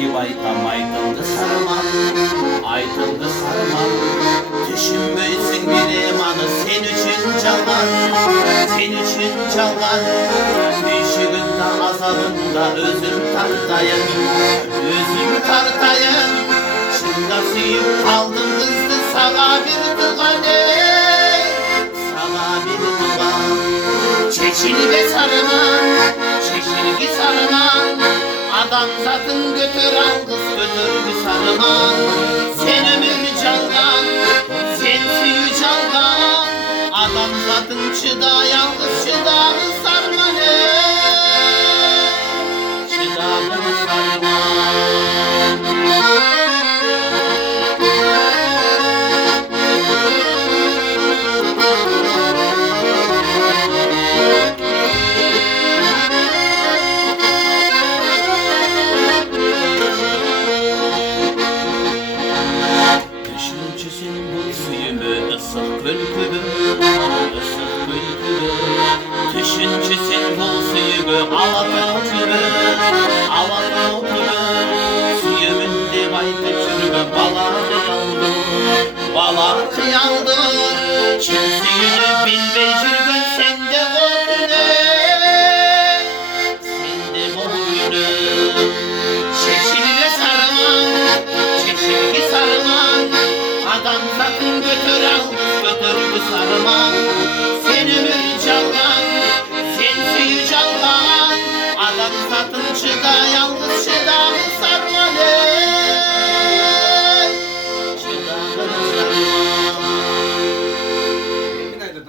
Tip aytam aytıldı sarıman, aytıldı sarıman. Düşünmeysin bir imanı sen için çalgan, sen için çalgan. Düşüğünde azabında özüm tartayım, özüm tartayım. Çılda suyup aldım kızdı sana bir tıkan ey, sana bir tıkan. Çekil be sarıman, çekil ki sarıman. Adam zatın götür al kız götür bir sarıman. Sen ömür çalgan, sen suyu çalgan. Adam zatın çıda yalnız çıdağı sarman ey, çıdağı sarman. Düşüncüsün bu suyumu ısık bülbülüm, ısık bülbülüm. Düşüncüsün bu suyumu alıp